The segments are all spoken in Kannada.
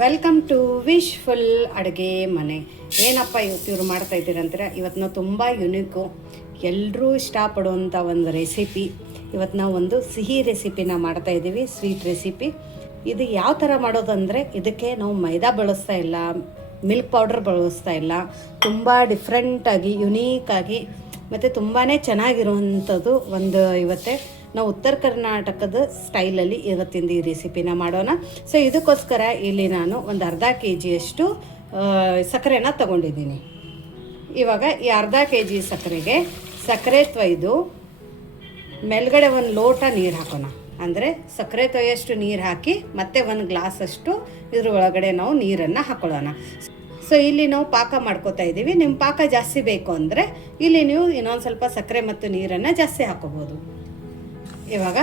ವೆಲ್ಕಮ್ ಟು ವಿಶ್ಫುಲ್ ಅಡುಗೆ ಮನೆ. ಏನಪ್ಪ ಇವತ್ತು ಇವರು ಮಾಡ್ತಾ ಇದ್ದೀರಂದ್ರೆ, ಇವತ್ತು ನಾವು ತುಂಬ ಯುನೀಕು, ಎಲ್ಲರೂ ಇಷ್ಟಪಡುವಂಥ ಒಂದು ರೆಸಿಪಿ. ಇವತ್ತು ನಾವು ಒಂದು ಸಿಹಿ ರೆಸಿಪಿನ ಮಾಡ್ತಾ ಇದ್ದೀವಿ, ಸ್ವೀಟ್ ರೆಸಿಪಿ. ಇದು ಯಾವ ಥರ ಮಾಡೋದಂದರೆ, ಇದಕ್ಕೆ ನಾವು ಮೈದಾ ಬಳಸ್ತಾ ಇಲ್ಲ, ಮಿಲ್ಕ್ ಪೌಡರ್ ಬಳಸ್ತಾ ಇಲ್ಲ. ತುಂಬ ಡಿಫ್ರೆಂಟಾಗಿ, ಯುನೀಕಾಗಿ ಮತ್ತು ತುಂಬಾ ಚೆನ್ನಾಗಿರುವಂಥದ್ದು ಒಂದು ಇವತ್ತೇ ನಾವು ಉತ್ತರ ಕರ್ನಾಟಕದ ಸ್ಟೈಲಲ್ಲಿ ಇವತ್ತಿಂದ ಈ ರೆಸಿಪಿನ ಮಾಡೋಣ. ಸೊ ಇದಕ್ಕೋಸ್ಕರ ಇಲ್ಲಿ ನಾನು ಒಂದು ಅರ್ಧ ಕೆ ಜಿಯಷ್ಟು ಸಕ್ಕರೆನ ತೊಗೊಂಡಿದ್ದೀನಿ. ಇವಾಗ ಈ ಅರ್ಧ ಕೆ ಜಿ ಸಕ್ಕರೆ ತೊಯ್ದು ಮೇಲ್ಗಡೆ ಒಂದು ಲೋಟ ನೀರು ಹಾಕೋಣ. ಅಂದರೆ ಸಕ್ಕರೆ ತೊಯ್ಯಷ್ಟು ನೀರು ಹಾಕಿ ಮತ್ತೆ ಒಂದು ಗ್ಲಾಸಷ್ಟು ಇದ್ರ ಒಳಗಡೆ ನಾವು ನೀರನ್ನು ಹಾಕೊಳ್ಳೋಣ. ಸೊ ಇಲ್ಲಿ ನಾವು ಪಾಕ ಮಾಡ್ಕೋತಾ ಇದ್ದೀವಿ. ನಿಮ್ಮ ಪಾಕ ಜಾಸ್ತಿ ಬೇಕು ಅಂದರೆ ಇಲ್ಲಿ ನೀವು ಇನ್ನೊಂದು ಸ್ವಲ್ಪ ಸಕ್ಕರೆ ಮತ್ತು ನೀರನ್ನು ಜಾಸ್ತಿ ಹಾಕೋಬೋದು. ಇವಾಗ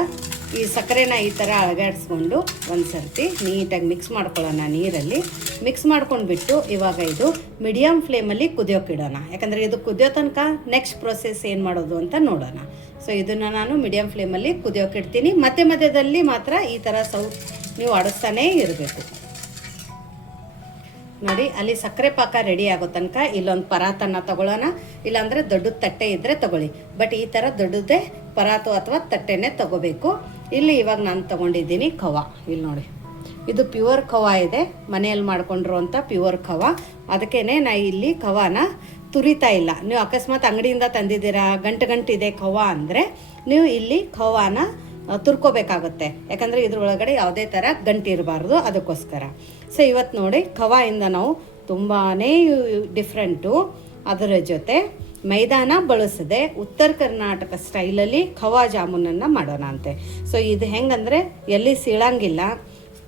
ಈ ಸಕ್ಕರೆನ ಈ ಥರ ಅಳಗಾಡಿಸ್ಕೊಂಡು ಒಂದು ಸರ್ತಿ ನೀಟಾಗಿ ಮಿಕ್ಸ್ ಮಾಡ್ಕೊಳ್ಳೋಣ. ನೀರಲ್ಲಿ ಮಿಕ್ಸ್ ಮಾಡ್ಕೊಂಡ್ಬಿಟ್ಟು ಇವಾಗ ಇದು ಮೀಡಿಯಮ್ ಫ್ಲೇಮಲ್ಲಿ ಕುದಿಯೋಕ್ಕಿಡೋಣ. ಯಾಕಂದರೆ ಇದು ಕುದಿಯೋ ತನಕ ನೆಕ್ಸ್ಟ್ ಪ್ರೊಸೆಸ್ ಏನು ಮಾಡೋದು ಅಂತ ನೋಡೋಣ. ಸೊ ಇದನ್ನು ನಾನು ಮೀಡಿಯಮ್ ಫ್ಲೇಮಲ್ಲಿ ಕುದಿಯೋಕ್ಕಿಡ್ತೀನಿ. ಮಧ್ಯದಲ್ಲಿ ಮಾತ್ರ ಈ ಥರ ನೀವು ಆಡಿಸ್ತಾನೇ ಇರಬೇಕು. ನೋಡಿ, ಅಲ್ಲಿ ಸಕ್ಕರೆ ಪಾಕ ರೆಡಿ ಆಗೋ ತನಕ ಇಲ್ಲೊಂದು ಪರಾತನ್ನು ತೊಗೊಳ್ಳೋಣ. ಇಲ್ಲಾಂದರೆ ದೊಡ್ಡದ ತಟ್ಟೆ ಇದ್ದರೆ ತೊಗೊಳ್ಳಿ, ಬಟ್ ಈ ಥರ ದೊಡ್ಡದೇ ಪರಾತು ಅಥವಾ ತಟ್ಟೆನೇ ತೊಗೋಬೇಕು. ಇಲ್ಲಿ ಇವಾಗ ನಾನು ತೊಗೊಂಡಿದ್ದೀನಿ ಖವಾ. ಇಲ್ಲಿ ನೋಡಿ, ಇದು ಪ್ಯೂರ್ ಖವಾ ಇದೆ, ಮನೆಯಲ್ಲಿ ಮಾಡ್ಕೊಂಡಿರುವಂಥ ಪ್ಯೂರ್ ಖವಾ. ಅದಕ್ಕೇ ನಾ ಇಲ್ಲಿ ಖವಾನ ತುರಿತಾ ಇಲ್ಲ. ನೀವು ಅಕಸ್ಮಾತ್ ಅಂಗಡಿಯಿಂದ ತಂದಿದ್ದೀರಾ, ಗಂಟು ಇದೆ ಖವಾ ಅಂದರೆ ನೀವು ಇಲ್ಲಿ ಖವಾನ ತುರ್ಕೋಬೇಕಾಗುತ್ತೆ. ಯಾಕಂದರೆ ಇದ್ರೊಳಗಡೆ ಯಾವುದೇ ಥರ ಗಂಟು ಇರಬಾರ್ದು, ಅದಕ್ಕೋಸ್ಕರ. ಸೊ ಇವತ್ತು ನೋಡಿ, ಖವಾಯಿಂದ ನಾವು ತುಂಬಾ ಡಿಫ್ರೆಂಟು. ಅದರ ಜೊತೆ ಮೈದಾನ ಬಳಸದೆ ಉತ್ತರ ಕರ್ನಾಟಕ ಸ್ಟೈಲಲ್ಲಿ ಖವಾ ಜಾಮೂನನ್ನು ಮಾಡೋಣ ಅಂತೆ. ಸೊ ಇದು ಹೆಂಗಂದರೆ ಎಲ್ಲಿ ಸೀಳಂಗಿಲ್ಲ,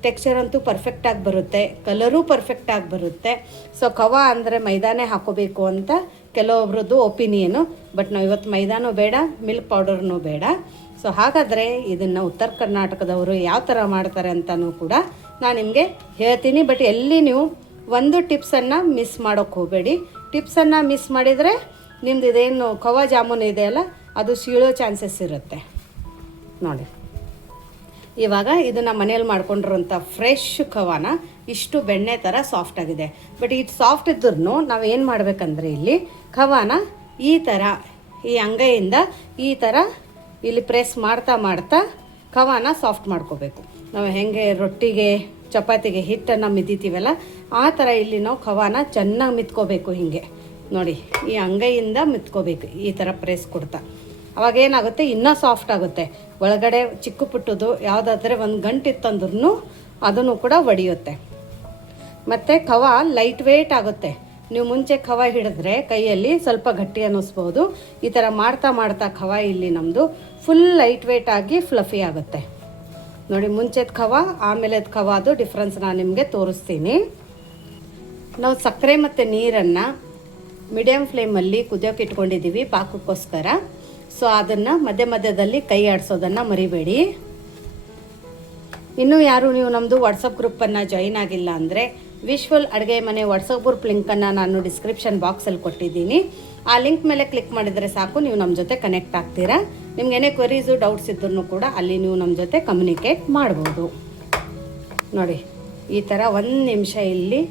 ಟೆಕ್ಸ್ಚರ್ ಅಂತೂ ಪರ್ಫೆಕ್ಟಾಗಿ ಬರುತ್ತೆ, ಕಲರೂ ಪರ್ಫೆಕ್ಟಾಗಿ ಬರುತ್ತೆ. ಸೊ ಖವಾ ಅಂದರೆ ಮೈದಾನೇ ಹಾಕೋಬೇಕು ಅಂತ ಕೆಲವೊಬ್ರದ್ದು ಒಪಿನಿಯನು. ಬಟ್ ನಾವು ಇವತ್ತು ಮೈದಾನೂ ಬೇಡ, ಮಿಲ್ಕ್ ಪೌಡರ್ನೂ ಬೇಡ. ಸೊ ಹಾಗಾದರೆ ಇದನ್ನು ಉತ್ತರ ಕರ್ನಾಟಕದವರು ಯಾವ ಥರ ಮಾಡ್ತಾರೆ ಅಂತಲೂ ಕೂಡ ನಾನು ನಿಮಗೆ ಹೇಳ್ತೀನಿ. ಬಟ್ ಎಲ್ಲಿ ನೀವು ಒಂದು ಟಿಪ್ಸನ್ನು ಮಿಸ್ ಮಾಡೋಕ್ಕೆ ಹೋಗಬೇಡಿ. ಟಿಪ್ಸನ್ನು ಮಿಸ್ ಮಾಡಿದರೆ ನಿಮ್ದು ಇದೇನು ಖವಾ ಜಾಮೂನು ಇದೆಯಲ್ಲ, ಅದು ಸೀಳೋ ಚಾನ್ಸಸ್ ಇರುತ್ತೆ. ನೋಡಿ, ಇವಾಗ ಇದನ್ನು ಮನೇಲಿ ಮಾಡ್ಕೊಂಡಿರೋಂಥ ಫ್ರೆಶ್ ಖವಾನ ಇಷ್ಟು ಬೆಣ್ಣೆ ಥರ ಸಾಫ್ಟ್ ಆಗಿದೆ. ಬಟ್ ಇದು ಸಾಫ್ಟ್ ಇದ್ರೂ ನಾವು ಏನು ಮಾಡಬೇಕಂದ್ರೆ, ಇಲ್ಲಿ ಖವಾನ ಈ ಥರ ಈ ಅಂಗೈಯಿಂದ ಈ ಥರ ಇಲ್ಲಿ ಪ್ರೆಸ್ ಮಾಡ್ತಾ ಖವಾನ ಸಾಫ್ಟ್ ಮಾಡ್ಕೋಬೇಕು. ನಾವು ಹೆಂಗೆ ರೊಟ್ಟಿಗೆ ಚಪಾತಿಗೆ ಹಿಟ್ಟನ್ನು ಮಿದ್ದೀತೀವಲ್ಲ, ಆ ಥರ ಇಲ್ಲಿ ನಾವು ಖವಾನ ಚೆನ್ನಾಗಿ ಮಿತ್ಕೋಬೇಕು. ಹೀಗೆ ನೋಡಿ, ಈ ಅಂಗೈಯಿಂದ ಮಿತ್ಕೋಬೇಕು, ಈ ಥರ ಪ್ರೆಸ್ ಕೊಡ್ತಾ. ಅವಾಗೇನಾಗುತ್ತೆ, ಇನ್ನೂ ಸಾಫ್ಟ್ ಆಗುತ್ತೆ. ಒಳಗಡೆ ಚಿಕ್ಕ ಪುಟ್ಟದು ಯಾವುದಾದ್ರೆ ಒಂದು ಗಂಟಿತ್ತಂದ್ರೂ ಅದನ್ನು ಕೂಡ ಒಡೆಯುತ್ತೆ. ಮತ್ತು ಖವಾ ಲೈಟ್ ವೇಟ್ ಆಗುತ್ತೆ. ನೀವು ಮುಂಚೆ ಖವಾ ಹಿಡಿದ್ರೆ ಕೈಯಲ್ಲಿ ಸ್ವಲ್ಪ ಗಟ್ಟಿ ಅನ್ನಿಸ್ಬೋದು. ಈ ಥರ ಮಾಡ್ತಾ ಖವಾ ಇಲ್ಲಿ ನಮ್ಮದು ಫುಲ್ ಲೈಟ್ ವೇಟ್ ಆಗಿ ಫ್ಲಫಿ ಆಗುತ್ತೆ. ನೋಡಿ, ಮುಂಚೆದ ಖವಾ ಆಮೇಲೆದ ಖವಾದು ಡಿಫ್ರೆನ್ಸ್ ನಾನು ನಿಮಗೆ ತೋರಿಸ್ತೀನಿ. ನಾವು ಸಕ್ಕರೆ ಮತ್ತು ನೀರನ್ನು ಮೀಡಿಯಮ್ ಫ್ಲೇಮಲ್ಲಿ ಕುದಿಯೋಕೆ ಇಟ್ಕೊಂಡಿದ್ದೀವಿ ಪಾಕಕ್ಕೋಸ್ಕರ. ಸೊ ಅದನ್ನು ಮಧ್ಯದಲ್ಲಿ ಕೈ ಆಡಿಸೋದನ್ನು ಮರಿಬೇಡಿ. ಇನ್ನೂ ಯಾರು ನೀವು ನಮ್ಮದು ವಾಟ್ಸಪ್ ಗ್ರೂಪನ್ನು ಜಾಯಿನ್ ಆಗಿಲ್ಲ ಅಂದರೆ, ವಿಶ್ಫುಲ್ ಅಡುಗೆ ಮನೆ ವಾಟ್ಸಪ್ ಗ್ರೂಪ್ ಲಿಂಕನ್ನು ನಾನು ಡಿಸ್ಕ್ರಿಪ್ಷನ್ ಬಾಕ್ಸಲ್ಲಿ ಕೊಟ್ಟಿದ್ದೀನಿ. ಆ ಲಿಂಕ್ ಮೇಲೆ ಕ್ಲಿಕ್ ಮಾಡಿದರೆ ಸಾಕು, ನೀವು ನಮ್ಮ ಜೊತೆ ಕನೆಕ್ಟ್ ಆಗ್ತೀರಾ. ನಿಮ್ಗೇನೇ ಕ್ವರೀಸು ಡೌಟ್ಸ್ ಇದ್ರೂ ಕೂಡ ಅಲ್ಲಿ ನೀವು ನಮ್ಮ ಜೊತೆ ಕಮ್ಯುನಿಕೇಟ್ ಮಾಡ್ಬೋದು. ನೋಡಿ, ಈ ಥರ 1 ನಿಮಿಷ ಇಲ್ಲಿ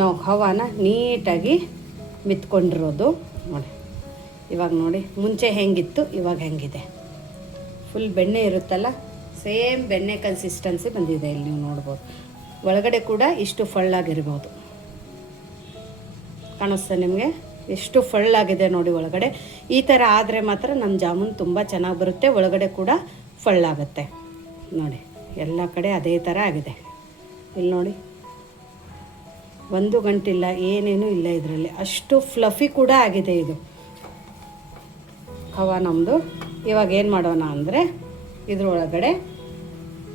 ನಾವು ಖವಾನ ನೀಟಾಗಿ ಮಿತ್ಕೊಂಡಿರೋದು. ನೋಡಿ, ಇವಾಗ ನೋಡಿ, ಮುಂಚೆ ಹೆಂಗಿತ್ತು ಇವಾಗ ಹೆಂಗಿದೆ. ಫುಲ್ ಬೆಣ್ಣೆ ಇರುತ್ತಲ್ಲ, ಸೇಮ್ ಬೆಣ್ಣೆ ಕನ್ಸಿಸ್ಟೆನ್ಸಿ ಬಂದಿದೆ. ಇಲ್ಲಿ ನೀವು ನೋಡ್ಬೋದು, ಒಳಗಡೆ ಕೂಡ ಇಷ್ಟು ಫಳ್ಳಾಗಿರ್ಬೋದು. ಕಾಣಿಸ್ತಾ ನಿಮಗೆ ಎಷ್ಟು ಫಳ್ಳಾಗಿದೆ ನೋಡಿ ಒಳಗಡೆ. ಈ ಥರ ಆದರೆ ಮಾತ್ರ ನಮ್ಮ ಜಾಮೂನು ತುಂಬ ಚೆನ್ನಾಗಿ ಬರುತ್ತೆ, ಒಳಗಡೆ ಕೂಡ ಫಳ್ಳಾಗುತ್ತೆ. ನೋಡಿ, ಎಲ್ಲ ಕಡೆ ಅದೇ ಥರ ಆಗಿದೆ. ಇಲ್ಲಿ ನೋಡಿ, ಒಂದು ಗಂಟಿಲ್ಲ, ಏನೇನೂ ಇಲ್ಲ ಇದರಲ್ಲಿ. ಅಷ್ಟು ಫ್ಲಫಿ ಕೂಡ ಆಗಿದೆ ಇದು ಖವಾ ನಮ್ಮದು. ಇವಾಗ ಏನು ಮಾಡೋಣ ಅಂದರೆ, ಇದ್ರೊಳಗಡೆ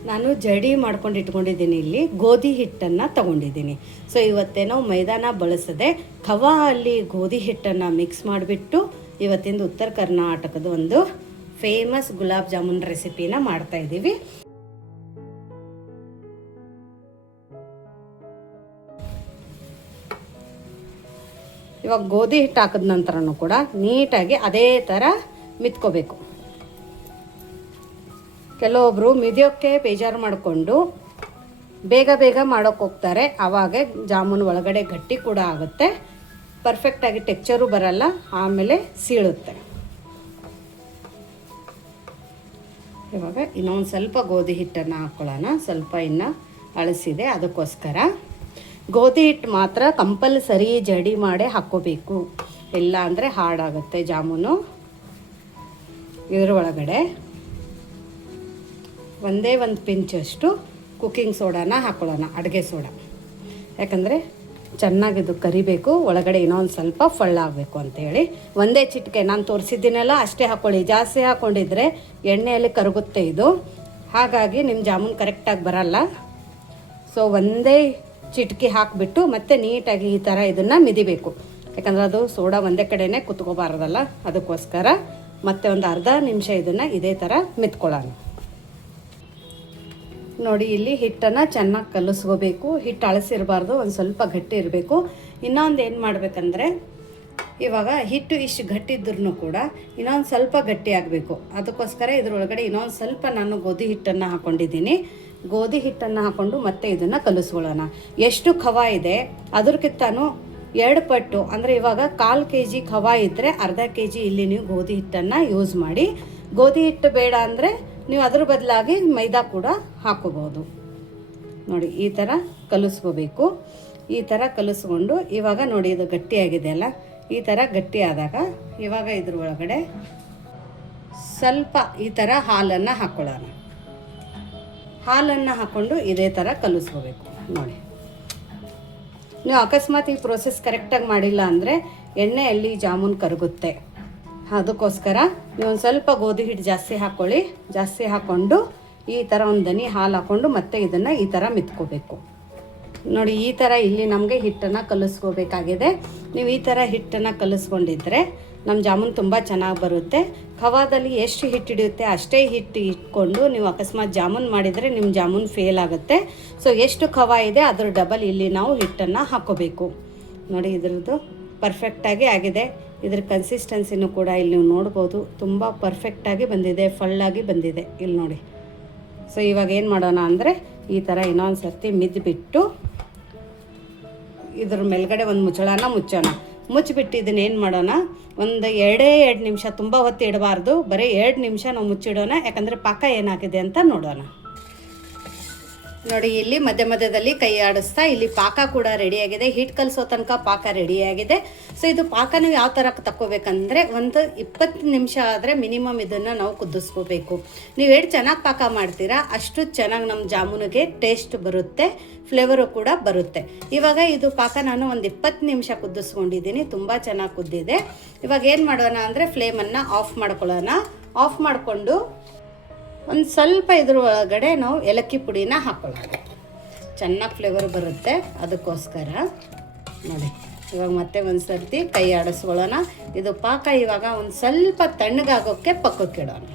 ನಾನು ಜಡಿ ಮಾಡ್ಕೊಂಡು ಇಟ್ಕೊಂಡಿದ್ದೀನಿ. ಇಲ್ಲಿ ಗೋಧಿ ಹಿಟ್ಟನ್ನು ತೊಗೊಂಡಿದ್ದೀನಿ. ಸೊ ಇವತ್ತೇನೋ ಮೈದಾನ ಬಳಸದೆ ಖವಾ ಅಲ್ಲಿ ಗೋಧಿ ಹಿಟ್ಟನ್ನು ಮಿಕ್ಸ್ ಮಾಡಿಬಿಟ್ಟು ಇವತ್ತಿಂದ ಉತ್ತರ ಕರ್ನಾಟಕದ ಒಂದು ಫೇಮಸ್ ಗುಲಾಬ್ ಜಾಮೂನ್ ರೆಸಿಪಿನ ಮಾಡ್ತಾಯಿದ್ದೀವಿ. ಇವಾಗ ಗೋಧಿ ಹಿಟ್ಟು ಹಾಕಿದ ನಂತರನೂ ಕೂಡ ನೀಟಾಗಿ ಅದೇ ಥರ ಮಿತ್ಕೋಬೇಕು. ಕೆಲವೊಬ್ಬರು ಮಿದಿಯೋಕ್ಕೆ ಬೇಜಾರು ಮಾಡಿಕೊಂಡು ಬೇಗ ಬೇಗ ಮಾಡೋಕ್ಕೆ ಹೋಗ್ತಾರೆ, ಆವಾಗ ಜಾಮೂನು ಒಳಗಡೆ ಗಟ್ಟಿ ಕೂಡ ಆಗುತ್ತೆ, ಪರ್ಫೆಕ್ಟಾಗಿ ಟೆಕ್ಚರು ಬರಲ್ಲ, ಆಮೇಲೆ ಸೀಳುತ್ತೆ. ಇವಾಗ ಇನ್ನೊಂದು ಸ್ವಲ್ಪ ಗೋಧಿ ಹಿಟ್ಟನ್ನು ಹಾಕ್ಕೊಳ್ಳೋಣ. ಸ್ವಲ್ಪ ಇನ್ನು ಅಳಸಿದೆ, ಅದಕ್ಕೋಸ್ಕರ ಗೋಧಿ ಹಿಟ್ಟು ಮಾತ್ರ ಕಂಪಲ್ಸರಿ ಜಡಿ ಮಾಡೇ ಹಾಕ್ಕೋಬೇಕು, ಇಲ್ಲ ಅಂದರೆ ಹಾಡಾಗುತ್ತೆ ಜಾಮೂನು. ಇದ್ರ ಒಳಗಡೆ ಒಂದೇ ಒಂದು ಪಿಂಚಷ್ಟು ಕುಕ್ಕಿಂಗ್ ಸೋಡಾನ ಹಾಕ್ಕೊಳ್ಳೋಣ, ಅಡುಗೆ ಸೋಡಾ. ಯಾಕಂದರೆ ಚೆನ್ನಾಗಿದು ಕರಿಬೇಕು, ಒಳಗಡೆ ಇನ್ನೊಂದು ಸ್ವಲ್ಪ ಫಳ್ಳಾಗಬೇಕು ಅಂತೇಳಿ. ಒಂದೇ ಚಿಟಿಕೆ ನಾನು ತೋರಿಸಿದ್ದೀನಲ್ಲ ಅಷ್ಟೇ ಹಾಕ್ಕೊಳ್ಳಿ, ಜಾಸ್ತಿ ಹಾಕ್ಕೊಂಡಿದ್ರೆ ಎಣ್ಣೆಯಲ್ಲಿ ಕರಗುತ್ತೆ ಇದು, ಹಾಗಾಗಿ ನಿಮ್ಮ ಜಾಮೂನು ಕರೆಕ್ಟಾಗಿ ಬರಲ್ಲ. ಸೊ ಒಂದೇ ಚಿಟಿಕೆ ಹಾಕಿಬಿಟ್ಟು ಮತ್ತೆ ನೀಟಾಗಿ ಈ ಥರ ಇದನ್ನು ಮಿದಿಬೇಕು, ಯಾಕಂದರೆ ಅದು ಸೋಡಾ ಒಂದೇ ಕಡೆನೇ ಕುತ್ಕೋಬಾರ್ದಲ್ಲ, ಅದಕ್ಕೋಸ್ಕರ ಮತ್ತೆ ಒಂದು ಅರ್ಧ ನಿಮಿಷ ಇದನ್ನು ಇದೇ ಥರ ಮಿತ್ಕೊಳ್ಳೋಣ. ನೋಡಿ, ಇಲ್ಲಿ ಹಿಟ್ಟನ್ನು ಚೆನ್ನಾಗಿ ಕಲಿಸ್ಕೋಬೇಕು, ಹಿಟ್ಟು ಅಳಸಿರಬಾರ್ದು, ಒಂದು ಸ್ವಲ್ಪ ಗಟ್ಟಿ ಇರಬೇಕು. ಇನ್ನೊಂದು ಏನು ಮಾಡಬೇಕಂದ್ರೆ, ಇವಾಗ ಹಿಟ್ಟು ಇಷ್ಟು ಗಟ್ಟಿದ್ರೂ ಕೂಡ ಇನ್ನೊಂದು ಸ್ವಲ್ಪ ಗಟ್ಟಿ ಆಗಬೇಕು, ಅದಕ್ಕೋಸ್ಕರ ಇದ್ರೊಳಗಡೆ ಇನ್ನೊಂದು ಸ್ವಲ್ಪ ನಾನು ಗೋಧಿ ಹಿಟ್ಟನ್ನು ಹಾಕ್ಕೊಂಡಿದ್ದೀನಿ. ಗೋಧಿ ಹಿಟ್ಟನ್ನು ಹಾಕ್ಕೊಂಡು ಮತ್ತೆ ಇದನ್ನು ಕಲಿಸ್ಕೊಳ್ಳೋಣ. ಎಷ್ಟು ಖವಾ ಇದೆ ಅದ್ರಕ್ಕಿಂತನೂ 2 ಪಟ್ಟು, ಅಂದರೆ ಇವಾಗ 1/4 kg ಖವಾ ಇದ್ದರೆ ಅರ್ಧ kg ಇಲ್ಲಿ ನೀವು ಗೋಧಿ ಹಿಟ್ಟನ್ನು ಯೂಸ್ ಮಾಡಿ. ಗೋಧಿ ಹಿಟ್ಟು ಬೇಡ ಅಂದರೆ ನೀವು ಅದ್ರ ಬದಲಾಗಿ ಮೈದಾ ಕೂಡ ಹಾಕೋಬೋದು. ನೋಡಿ, ಈ ಥರ ಕಲಿಸ್ಕೋಬೇಕು. ಈ ಥರ ಕಲಿಸ್ಕೊಂಡು ಇವಾಗ ನೋಡಿ ಇದು ಗಟ್ಟಿಯಾಗಿದೆ ಅಲ್ಲ, ಈ ಥರ ಗಟ್ಟಿ ಆದಾಗ ಇವಾಗ ಇದ್ರ ಒಳಗಡೆ ಸ್ವಲ್ಪ ಈ ಥರ ಹಾಲನ್ನು ಹಾಕ್ಕೊಳ್ಳೋಣ. ಹಾಲನ್ನು ಹಾಕ್ಕೊಂಡು ಇದೇ ಥರ ಕಲಿಸ್ಕೋಬೇಕು. ನೋಡಿ, ನೀವು ಅಕಸ್ಮಾತ್ ಈ ಪ್ರೋಸೆಸ್ ಕರೆಕ್ಟಾಗಿ ಮಾಡಿಲ್ಲ ಅಂದರೆ ಎಣ್ಣೆಯಲ್ಲಿ ಜಾಮೂನು ಕರಗುತ್ತೆ, ಅದಕ್ಕೋಸ್ಕರ ನೀವು ಒಂದು ಸ್ವಲ್ಪ ಗೋಧಿ ಹಿಟ್ಟು ಜಾಸ್ತಿ ಹಾಕ್ಕೊಳ್ಳಿ. ಜಾಸ್ತಿ ಹಾಕ್ಕೊಂಡು ಈ ಥರ ಒಂದು ದನಿ ಹಾಲು ಹಾಕ್ಕೊಂಡು ಮತ್ತೆ ಇದನ್ನು ಈ ಥರ ಮಿತ್ಕೋಬೇಕು. ನೋಡಿ, ಈ ಥರ ಇಲ್ಲಿ ನಮಗೆ ಹಿಟ್ಟನ್ನು ಕಲಿಸ್ಕೋಬೇಕಾಗಿದೆ. ನೀವು ಈ ಥರ ಹಿಟ್ಟನ್ನು ಕಲಿಸ್ಕೊಂಡಿದ್ರೆ ನಮ್ಮ ಜಾಮೂನು ತುಂಬ ಚೆನ್ನಾಗಿ ಬರುತ್ತೆ. ಖವಾದಲ್ಲಿ ಎಷ್ಟು ಹಿಟ್ಟು ಹಿಡಿಯುತ್ತೆ ಅಷ್ಟೇ ಹಿಟ್ಟು ಇಟ್ಕೊಂಡು ನೀವು ಅಕಸ್ಮಾತ್ ಜಾಮೂನು ಮಾಡಿದರೆ ನಿಮ್ಮ ಜಾಮೂನು ಫೇಲ್ ಆಗುತ್ತೆ. ಸೊ ಎಷ್ಟು ಖವಾ ಇದೆ ಅದ್ರ ಡಬಲ್ ಇಲ್ಲಿ ನಾವು ಹಿಟ್ಟನ್ನು ಹಾಕ್ಕೋಬೇಕು. ನೋಡಿ, ಇದ್ರದ್ದು ಪರ್ಫೆಕ್ಟಾಗಿ ಆಗಿದೆ. ಇದ್ರ ಕನ್ಸಿಸ್ಟೆನ್ಸಿನೂ ಕೂಡ ಇಲ್ಲಿ ನೀವು ನೋಡ್ಬೋದು, ತುಂಬ ಪರ್ಫೆಕ್ಟಾಗಿ ಬಂದಿದೆ, ಫಳ್ಳಾಗಿ ಬಂದಿದೆ. ಇಲ್ಲಿ ನೋಡಿ. ಸೊ ಇವಾಗ ಏನು ಮಾಡೋಣ ಅಂದರೆ ಈ ಥರ ಇನ್ನೊಂದು ಸರ್ತಿ ಮಿದ್ಬಿಟ್ಟು ಇದ್ರ ಮೇಲ್ಗಡೆ ಒಂದು ಮುಚ್ಚೋಣ. ಮುಚ್ಚಿಬಿಟ್ಟು ಇದನ್ನ ಏನು ಮಾಡೋಣ, ಒಂದು 2 ನಿಮಿಷ, ತುಂಬ ಹೊತ್ತು ಇಡಬಾರ್ದು, ಬರೀ 2 ನಿಮಿಷ ನಾವು ಮುಚ್ಚಿಡೋಣ. ಯಾಕಂದರೆ ಪಾಕ ಏನಾಗಿದೆ ಅಂತ ನೋಡೋಣ. ನೋಡಿ, ಇಲ್ಲಿ ಮಧ್ಯ ಮಧ್ಯದಲ್ಲಿ ಕೈ ಆಡಿಸ್ತಾ ಇಲ್ಲಿ ಪಾಕ ಕೂಡ ರೆಡಿಯಾಗಿದೆ. ಹಿಟ್ಟು ಕಲಿಸೋ ತನಕ ಪಾಕ ರೆಡಿಯಾಗಿದೆ. ಸೊ ಇದು ಪಾಕ ನೀವು ಯಾವ ಥರ ತಗೋಬೇಕಂದ್ರೆ ಒಂದು 20 ನಿಮಿಷ ಆದರೆ ಮಿನಿಮಮ್ ಇದನ್ನು ನಾವು ಕುದಿಸ್ಕೋಬೇಕು. ನೀವು ಎಷ್ಟು ಚೆನ್ನಾಗಿ ಪಾಕ ಮಾಡ್ತೀರಾ ಅಷ್ಟು ಚೆನ್ನಾಗಿ ನಮ್ಮ ಜಾಮೂನಿಗೆ ಟೇಸ್ಟ್ ಬರುತ್ತೆ, ಫ್ಲೇವರು ಕೂಡ ಬರುತ್ತೆ. ಇವಾಗ ಇದು ಪಾಕ ನಾನು ಒಂದು 20 ನಿಮಿಷ ಕುದಿಸ್ಕೊಂಡಿದ್ದೀನಿ, ತುಂಬ ಚೆನ್ನಾಗಿ ಕುದ್ದಿದೆ. ಇವಾಗ ಏನು ಮಾಡೋಣ ಅಂದರೆ ಫ್ಲೇಮನ್ನು ಆಫ್ ಮಾಡ್ಕೊಳ್ಳೋಣ. ಆಫ್ ಮಾಡಿಕೊಂಡು ಒಂದು ಸ್ವಲ್ಪ ಇದ್ರ ಒಳಗಡೆ ನಾವು ಏಲಕ್ಕಿ ಪುಡಿನ ಹಾಕ್ಕೊಳ್ಳೋಣ, ಚೆನ್ನಾಗಿ ಫ್ಲೇವರ್ ಬರುತ್ತೆ, ಅದಕ್ಕೋಸ್ಕರ. ನೋಡಿ, ಇವಾಗ ಮತ್ತೆ ಒಂದು ಸರ್ತಿ ಕೈ ಆಡಿಸ್ಕೊಳ್ಳೋಣ. ಇದು ಪಾಕ ಇವಾಗ ಒಂದು ಸ್ವಲ್ಪ ತಣ್ಣಗಾಗೋಕ್ಕೆ ಪಕ್ಕಕ್ಕಿಡೋಣ.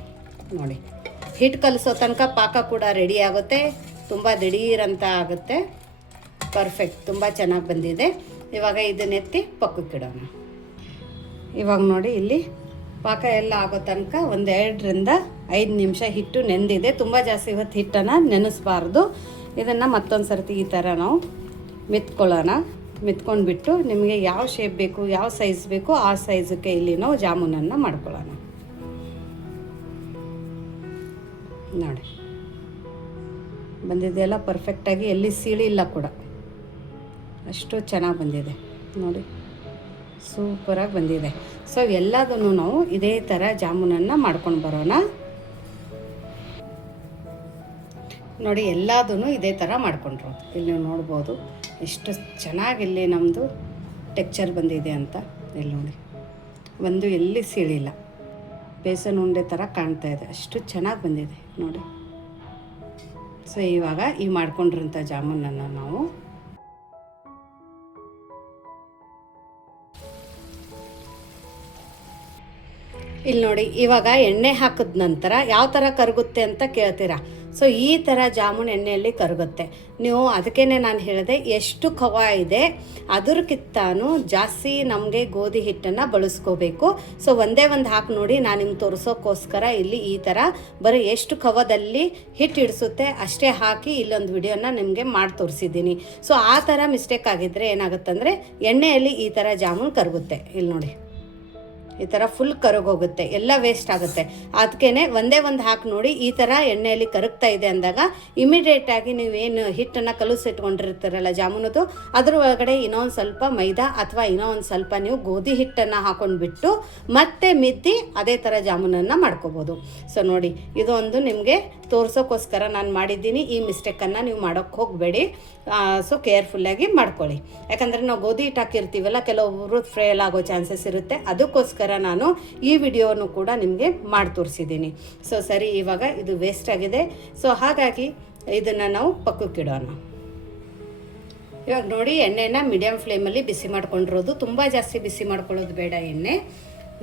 ನೋಡಿ, ಹಿಟ್ಟು ಕಲಿಸೋ ತನಕ ಪಾಕ ಕೂಡ ರೆಡಿ ಆಗುತ್ತೆ, ತುಂಬ ದಿಢೀರಂತ ಆಗುತ್ತೆ. ಪರ್ಫೆಕ್ಟ್, ತುಂಬ ಚೆನ್ನಾಗಿ ಬಂದಿದೆ. ಇವಾಗ ಇದನ್ನೆತ್ತಿ ಪಕ್ಕಕ್ಕಿಡೋಣ. ಇವಾಗ ನೋಡಿ, ಇಲ್ಲಿ ಪಾಕ ಎಲ್ಲ ಆಗೋ ತನಕ ಒಂದು 2ರಿಂದ 5 ನಿಮಿಷ ಹಿಟ್ಟು ನೆಂದಿದೆ. ತುಂಬ ಜಾಸ್ತಿ ಹೊತ್ತು ಹಿಟ್ಟನ್ನು ನೆನೆಸಬಾರ್ದು. ಇದನ್ನು ಮತ್ತೊಂದು ಸರ್ತಿ ಈ ಥರ ನಾವು ಮಿತ್ಕೊಳ್ಳೋಣ. ಮಿತ್ಕೊಂಡ್ಬಿಟ್ಟು ನಿಮಗೆ ಯಾವ ಶೇಪ್ ಬೇಕು, ಯಾವ ಸೈಜ್ ಬೇಕು ಆ ಸೈಜಕ್ಕೆ ಇಲ್ಲಿ ನಾವು ಜಾಮೂನನ್ನು ಮಾಡ್ಕೊಳ್ಳೋಣ. ನೋಡಿ, ಬಂದಿದೆಯಲ್ಲ ಪರ್ಫೆಕ್ಟಾಗಿ, ಎಲ್ಲಿ ಸೀಳಿಲ್ಲ ಕೂಡ, ಅಷ್ಟು ಚೆನ್ನಾಗಿ ಬಂದಿದೆ. ನೋಡಿ, ಸೂಪರಾಗಿ ಬಂದಿದೆ. ಸೊ ಎಲ್ಲದನ್ನು ನಾವು ಇದೇ ಥರ ಜಾಮೂನನ್ನು ಮಾಡ್ಕೊಂಡು ಬರೋಣ. ನೋಡಿ, ಎಲ್ಲದನ್ನು ಇದೇ ಥರ ಮಾಡ್ಕೊಂಡ್ರು. ಇಲ್ಲಿ ನೀವು ನೋಡ್ಬೋದು ಎಷ್ಟು ಚೆನ್ನಾಗಿ ಇಲ್ಲಿ ನಮ್ಮದು ಟೆಕ್ಚರ್ ಬಂದಿದೆ ಅಂತ. ಇಲ್ಲಿ ನೋಡಿ, ಒಂದು ಎಲ್ಲಿ ಸೀಳಿಲ್ಲ, ಬೇಸನ್ ಉಂಡೆ ಥರ ಕಾಣ್ತಾ ಇದೆ, ಅಷ್ಟು ಚೆನ್ನಾಗಿ ಬಂದಿದೆ ನೋಡಿ. ಸೊ ಇವಾಗ ಈ ಮಾಡ್ಕೊಂಡಿರೋಂಥ ಜಾಮೂನನ್ನು ನಾವು ಇಲ್ಲಿ ನೋಡಿ, ಇವಾಗ ಎಣ್ಣೆ ಹಾಕಿದ ನಂತರ ಯಾವ ಥರ ಕರಗುತ್ತೆ ಅಂತ ಕೇಳ್ತೀರಾ. ಸೊ ಈ ಥರ ಜಾಮೂನ್ ಎಣ್ಣೆಯಲ್ಲಿ ಕರಗುತ್ತೆ. ನೀವು ಅದಕ್ಕೇ ನಾನು ಹೇಳಿದೆ, ಎಷ್ಟು ಖೋವಾ ಇದೆ ಅದಕ್ಕಿಂತಾನು ಜಾಸ್ತಿ ನಮಗೆ ಗೋಧಿ ಹಿಟ್ಟನ್ನು ಬಳಸ್ಕೋಬೇಕು. ಸೊ ಒಂದೇ ಒಂದು ಹಾಕಿ ನೋಡಿ, ನಾನು ನಿಮ್ಗೆ ತೋರಿಸೋಕ್ಕೋಸ್ಕರ ಇಲ್ಲಿ ಈ ಥರ ಬರೀ ಎಷ್ಟು ಖೋವಾದಲ್ಲಿ ಹಿಟ್ಟು ಹಿಡಿಸುತ್ತೆ ಅಷ್ಟೇ ಹಾಕಿ ಇಲ್ಲೊಂದು ವಿಡಿಯೋನ ನಿಮಗೆ ಮಾಡಿ ತೋರಿಸಿದ್ದೀನಿ. ಸೊ ಆ ಥರ ಮಿಸ್ಟೇಕ್ ಆಗಿದ್ದರೆ ಏನಾಗುತ್ತಂದರೆ ಎಣ್ಣೆಯಲ್ಲಿ ಈ ಥರ ಜಾಮೂನ್ ಕರಗುತ್ತೆ. ಇಲ್ಲಿ ನೋಡಿ, ಈ ಥರ ಫುಲ್ ಕರಗೋಗುತ್ತೆ, ಎಲ್ಲ ವೇಸ್ಟ್ ಆಗುತ್ತೆ. ಅದಕ್ಕೇ ಒಂದೇ ಒಂದು ಹಾಕಿ ನೋಡಿ, ಈ ಥರ ಎಣ್ಣೆಯಲ್ಲಿ ಕರಗ್ತಾ ಇದೆ ಅಂದಾಗ ಇಮಿಡಿಯೇಟಾಗಿ ನೀವೇನು ಹಿಟ್ಟನ್ನು ಕಲಸಿಟ್ಕೊಂಡಿರ್ತೀರಲ್ಲ ಜಾಮೂನದು, ಅದ್ರ ಒಳಗಡೆ ಇನ್ನೊಂದು ಸ್ವಲ್ಪ ಮೈದಾ ಅಥವಾ ಇನ್ನೊಂದು ಸ್ವಲ್ಪ ನೀವು ಗೋಧಿ ಹಿಟ್ಟನ್ನು ಹಾಕೊಂಡ್ಬಿಟ್ಟು ಮತ್ತೆ ಮಿದ್ದಿ ಅದೇ ಥರ ಜಾಮೂನನ್ನು ಮಾಡ್ಕೋಬೋದು. ಸೊ ನೋಡಿ, ಇದೊಂದು ನಿಮಗೆ ತೋರ್ಸೋಕ್ಕೋಸ್ಕರ ನಾನು ಮಾಡಿದ್ದೀನಿ. ಈ ಮಿಸ್ಟೇಕನ್ನು ನೀವು ಮಾಡೋಕ್ಕೆ ಹೋಗಬೇಡಿ. ಸೊ ಕೇರ್ಫುಲ್ಲಾಗಿ ಮಾಡ್ಕೊಳ್ಳಿ. ಯಾಕಂದರೆ ನಾವು ಗೋಧಿ ಹಿಟ್ಟು ಹಾಕಿರ್ತೀವಲ್ಲ, ಕೆಲವೊಬ್ಬರು ಫೇಲ್ ಆಗೋ ಚಾನ್ಸಸ್ ಇರುತ್ತೆ. ಅದಕ್ಕೋಸ್ಕರ ನಾನು ಈ ವಿಡಿಯೋನು ಕೂಡ ನಿಮಗೆ ಮಾಡಿ ತೋರಿಸಿದ್ದೀನಿ. ಸೊ ಸರಿ, ಇವಾಗ ಇದು ವೇಸ್ಟ್ ಆಗಿದೆ. ಸೊ ಹಾಗಾಗಿ ಇದನ್ನು ನಾವು ಪಕ್ಕಕ್ಕಿಡೋಣ. ಇವಾಗ ನೋಡಿ, ಎಣ್ಣೆನ ಮೀಡಿಯಮ್ ಫ್ಲೇಮಲ್ಲಿ ಬಿಸಿ ಮಾಡ್ಕೊಂಡಿರೋದು, ತುಂಬ ಜಾಸ್ತಿ ಬಿಸಿ ಮಾಡ್ಕೊಳ್ಳೋದು ಬೇಡ. ಎಣ್ಣೆ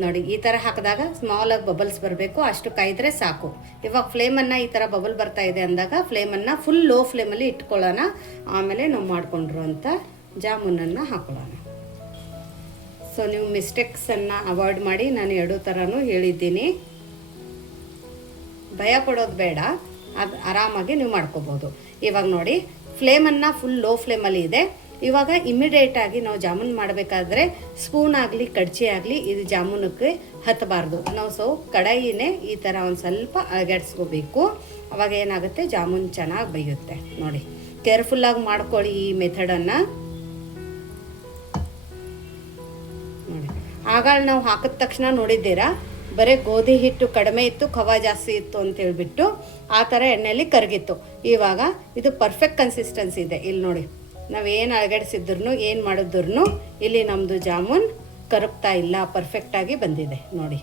ನೋಡಿ ಈ ಥರ ಹಾಕಿದಾಗ ಸ್ಮಾಲಾಗಿ ಬಬಲ್ಸ್ ಬರಬೇಕು, ಅಷ್ಟು ಕಾಯಿದ್ರೆ ಸಾಕು. ಇವಾಗ ಫ್ಲೇಮನ್ನು ಈ ಥರ ಬಬಲ್ ಬರ್ತಾ ಇದೆ ಅಂದಾಗ ಫ್ಲೇಮನ್ನು ಫುಲ್ ಲೋ ಫ್ಲೇಮಲ್ಲಿ ಇಟ್ಕೊಳ್ಳೋಣ. ಆಮೇಲೆ ನಾವು ಮಾಡ್ಕೊಂಡಿರುವಂಥ ಜಾಮೂನನ್ನು ಹಾಕೊಳ್ಳೋಣ. ಸೊ ನೀವು ಮಿಸ್ಟೇಕ್ಸನ್ನು ಅವಾಯ್ಡ್ ಮಾಡಿ, ನಾನು ಎರಡೂ ಥರನೂ ಹೇಳಿದ್ದೀನಿ. ಭಯ ಪಡೋದು ಬೇಡ, ಅದು ಆರಾಮಾಗಿ ನೀವು ಮಾಡ್ಕೋಬೋದು. ಇವಾಗ ನೋಡಿ, ಫ್ಲೇಮನ್ನು ಫುಲ್ ಲೋ ಫ್ಲೇಮಲ್ಲಿ ಇದೆ. ಇವಾಗ ಇಮಿಡಿಯೇಟಾಗಿ ನಾವು ಜಾಮೂನ್ ಮಾಡಬೇಕಾದ್ರೆ ಸ್ಪೂನ್ ಆಗಲಿ ಕಡ್ಚಿ ಆಗಲಿ ಇದು ಜಾಮೂನಕ್ಕೆ ಹತ್ತಬಾರ್ದು. ನಾವು ಕಡಾಯಿನೇ ಈ ಥರ ಒಂದು ಸ್ವಲ್ಪ ಅಳಗಾಡಿಸ್ಕೋಬೇಕು. ಅವಾಗ ಏನಾಗುತ್ತೆ, ಜಾಮೂನ್ ಚೆನ್ನಾಗಿ ಬೇಯುತ್ತೆ. ನೋಡಿ, ಕೇರ್ಫುಲ್ಲಾಗಿ ಮಾಡ್ಕೊಳ್ಳಿ ಈ ಮೆಥಡನ್ನು. ನೋಡಿ, ಆಗ ನಾವು ಹಾಕಿದ ತಕ್ಷಣ ನೋಡಿದ್ದೀರಾ, ಬರೀ ಗೋಧಿ ಹಿಟ್ಟು ಕಡಿಮೆ ಇತ್ತು, ಖೋವಾ ಜಾಸ್ತಿ ಇತ್ತು ಅಂತ ಹೇಳ್ಬಿಟ್ಟು ಆ ಥರ ಎಣ್ಣೆಯಲ್ಲಿ ಕರಗಿತ್ತು. ಇವಾಗ ಇದು ಪರ್ಫೆಕ್ಟ್ ಕನ್ಸಿಸ್ಟೆನ್ಸಿ ಇದೆ. ಇಲ್ಲಿ ನೋಡಿ, ನಾವೇನು ಅಳಗಡಿಸಿದ್ರು ಏನು ಮಾಡಿದ್ರು ಇಲ್ಲಿ ನಮ್ಮದು ಜಾಮೂನ್ ಕರಗ್ತಾ ಇಲ್ಲ, ಪರ್ಫೆಕ್ಟಾಗಿ ಬಂದಿದೆ ನೋಡಿ.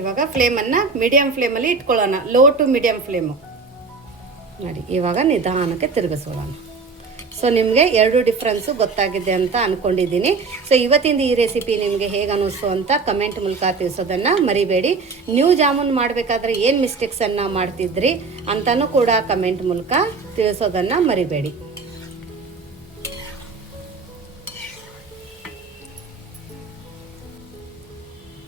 ಇವಾಗ ಫ್ಲೇಮನ್ನು ಮೀಡಿಯಮ್ ಫ್ಲೇಮಲ್ಲಿ ಇಟ್ಕೊಳ್ಳೋಣ, ಲೋ ಟು ಮೀಡಿಯಮ್ ಫ್ಲೇಮು. ನೋಡಿ, ಇವಾಗ ನಿಧಾನಕ್ಕೆ ತಿರುಗಿಸೋಣ. ಸೊ ನಿಮಗೆ ಎರಡು ಡಿಫ್ರೆನ್ಸು ಗೊತ್ತಾಗಿದೆ ಅಂತ ಅಂದ್ಕೊಂಡಿದ್ದೀನಿ. ಸೊ ಇವತ್ತಿಂದ ಈ ರೆಸಿಪಿ ನಿಮಗೆ ಹೇಗೆ ಅನ್ನಿಸ್ತು ಅಂತ ಕಮೆಂಟ್ ಮೂಲಕ ತಿಳಿಸೋದನ್ನು ಮರಿಬೇಡಿ. ನೀವು ಜಾಮೂನ್ ಮಾಡಬೇಕಾದ್ರೆ ಏನು ಮಿಸ್ಟೇಕ್ಸನ್ನು ಮಾಡ್ತಿದ್ರಿ ಅಂತಲೂ ಕೂಡ ಕಮೆಂಟ್ ಮೂಲಕ ತಿಳಿಸೋದನ್ನು ಮರಿಬೇಡಿ.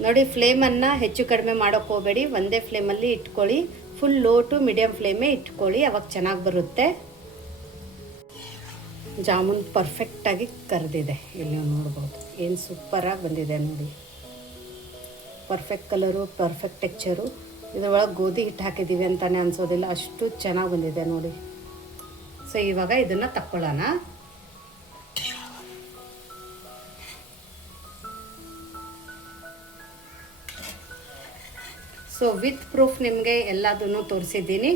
ನೋಡಿ, ಫ್ಲೇಮನ್ನು ಹೆಚ್ಚು ಕಡಿಮೆ ಮಾಡೋಕ್ಕೆ ಹೋಗಬೇಡಿ, ಒಂದೇ ಫ್ಲೇಮಲ್ಲಿ ಇಟ್ಕೊಳ್ಳಿ. ಫುಲ್ ಲೋ ಟು ಮೀಡಿಯಮ್ ಫ್ಲೇಮೇ ಇಟ್ಕೊಳ್ಳಿ, ಅವಾಗ ಚೆನ್ನಾಗಿ ಬರುತ್ತೆ. ಜಾಮೂನ್ ಪರ್ಫೆಕ್ಟಾಗಿ ಕರೆದಿದೆ, ಇಲ್ಲಿ ನೀವು ನೋಡ್ಬೋದು ಏನು ಸೂಪರಾಗಿ ಬಂದಿದೆ ನೋಡಿ. Perfect colour, perfect texture. ಇದರೊಳಗೆ ಗೋಧಿ ಹಿಟ್ಟು ಹಾಕಿದ್ದೀವಿ ಅಂತಲೇ ಅನಿಸೋದಿಲ್ಲ, ಅಷ್ಟು ಚೆನ್ನಾಗಿ ಬಂದಿದೆ ನೋಡಿ. ಸೊ ಇವಾಗ ಇದನ್ನು ತಕ್ಕೊಳ್ಳೋಣ. ಸೊ ವಿತ್ ಪ್ರೂಫ್ ನಿಮಗೆ ಎಲ್ಲದನ್ನು ತೋರಿಸಿದ್ದೀನಿ.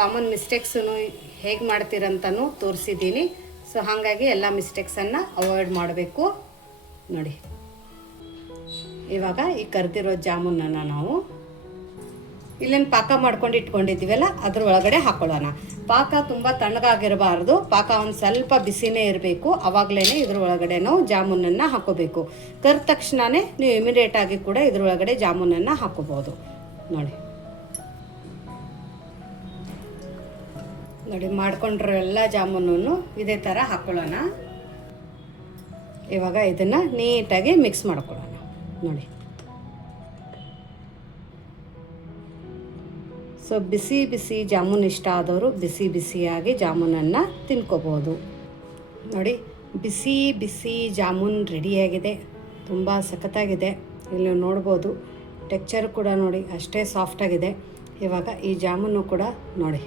ಕಾಮನ್ ಮಿಸ್ಟೇಕ್ಸನ್ನು ಹೇಗೆ ಮಾಡ್ತೀರಂತನೂ ತೋರಿಸಿದ್ದೀನಿ. ಸೊ ಹಾಗಾಗಿ ಎಲ್ಲ ಮಿಸ್ಟೇಕ್ಸನ್ನು ಅವಾಯ್ಡ್ ಮಾಡಬೇಕು ನೋಡಿ. ಇವಾಗ ಈ ಕರೆದಿರೋ ಜಾಮೂನನ್ನು ನಾವು ಇಲ್ಲೇನು ಪಾಕ ಮಾಡ್ಕೊಂಡು ಇಟ್ಕೊಂಡಿದ್ದೀವಲ್ಲ ಅದ್ರ ಒಳಗಡೆ ಹಾಕೊಳ್ಳೋಣ. ಪಾಕ ತುಂಬ ತಣ್ಣಗಾಗಿರಬಾರ್ದು, ಪಾಕ ಒಂದು ಸ್ವಲ್ಪ ಬಿಸಿನೇ ಇರಬೇಕು. ಆವಾಗಲೇ ಇದ್ರ ಒಳಗಡೆ ನಾವು ಜಾಮೂನನ್ನು ಹಾಕೋಬೇಕು. ಕರೆದ ತಕ್ಷಣವೇ ನೀವು ಇಮಿಡಿಯೇಟಾಗಿ ಕೂಡ ಇದ್ರೊಳಗಡೆ ಜಾಮೂನನ್ನು ಹಾಕೋಬೋದು ನೋಡಿ. ನೋಡಿ, ಮಾಡ್ಕೊಂಡಿರೋ ಎಲ್ಲ ಜಾಮೂನನ್ನು ಇದೇ ಥರ ಹಾಕ್ಕೊಳ್ಳೋಣ. ಇವಾಗ ಇದನ್ನು ನೀಟಾಗಿ ಮಿಕ್ಸ್ ಮಾಡ್ಕೊಳ್ಳೋಣ ನೋಡಿ. ಸೊ ಬಿಸಿ ಬಿಸಿ ಜಾಮೂನ್ ಇಷ್ಟ ಆದವರು ಬಿಸಿ ಬಿಸಿಯಾಗಿ ಜಾಮೂನನ್ನು ತಿನ್ಕೋಬೋದು ನೋಡಿ. ಬಿಸಿ ಬಿಸಿ ಜಾಮೂನ್ ರೆಡಿಯಾಗಿದೆ, ತುಂಬ ಸಖತ್ತಾಗಿದೆ. ಇಲ್ಲಿ ನೋಡ್ಬೋದು, ಟೆಕ್ಚರ್ ಕೂಡ ನೋಡಿ ಅಷ್ಟೇ ಸಾಫ್ಟಾಗಿದೆ. ಇವಾಗ ಈ ಜಾಮೂನು ಕೂಡ ನೋಡಿ,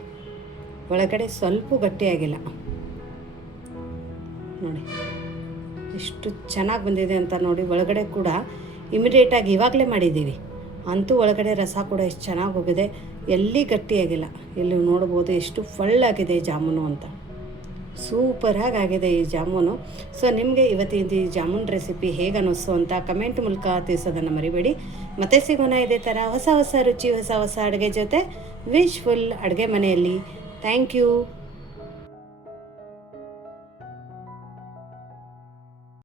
ಒಳಗಡೆ ಸ್ವಲ್ಪ ಗಟ್ಟಿಯಾಗಿಲ್ಲ ನೋಡಿ, ಎಷ್ಟು ಚೆನ್ನಾಗಿ ಬಂದಿದೆ ಅಂತ ನೋಡಿ. ಒಳಗಡೆ ಕೂಡ ಇಮಿಡಿಯೇಟಾಗಿ ಇವಾಗಲೇ ಮಾಡಿದ್ದೀವಿ, ಅಂತೂ ಒಳಗಡೆ ರಸ ಕೂಡ ಎಷ್ಟು ಚೆನ್ನಾಗಿ ಹೋಗಿದೆ, ಎಲ್ಲಿ ಗಟ್ಟಿಯಾಗಿಲ್ಲ. ಇಲ್ಲಿ ನೋಡ್ಬೋದು ಎಷ್ಟು ಫಳ್ಳಾಗಿದೆ ಜಾಮೂನು ಅಂತ. ಸೂಪರಾಗಿ ಆಗಿದೆ ಈ ಜಾಮೂನು. ಸೊ ನಿಮಗೆ ಇವತ್ತಿನ ಈ ಜಾಮೂನ್ ರೆಸಿಪಿ ಹೇಗೆ ಅನ್ನಿಸ್ತು ಅಂತ ಕಮೆಂಟ್ ಮೂಲಕ ತಿಳಿಸೋದನ್ನು ಮರಿಬೇಡಿ. ಮತ್ತೆ ಸಿಗೋಣ ಇದೇ ಥರ ಹೊಸ ಹೊಸ ರುಚಿ, ಹೊಸ ಹೊಸ ಅಡುಗೆ ಜೊತೆ ವಿಶ್ಫುಲ್ ಅಡುಗೆ ಮನೆಯಲ್ಲಿ. Thank you.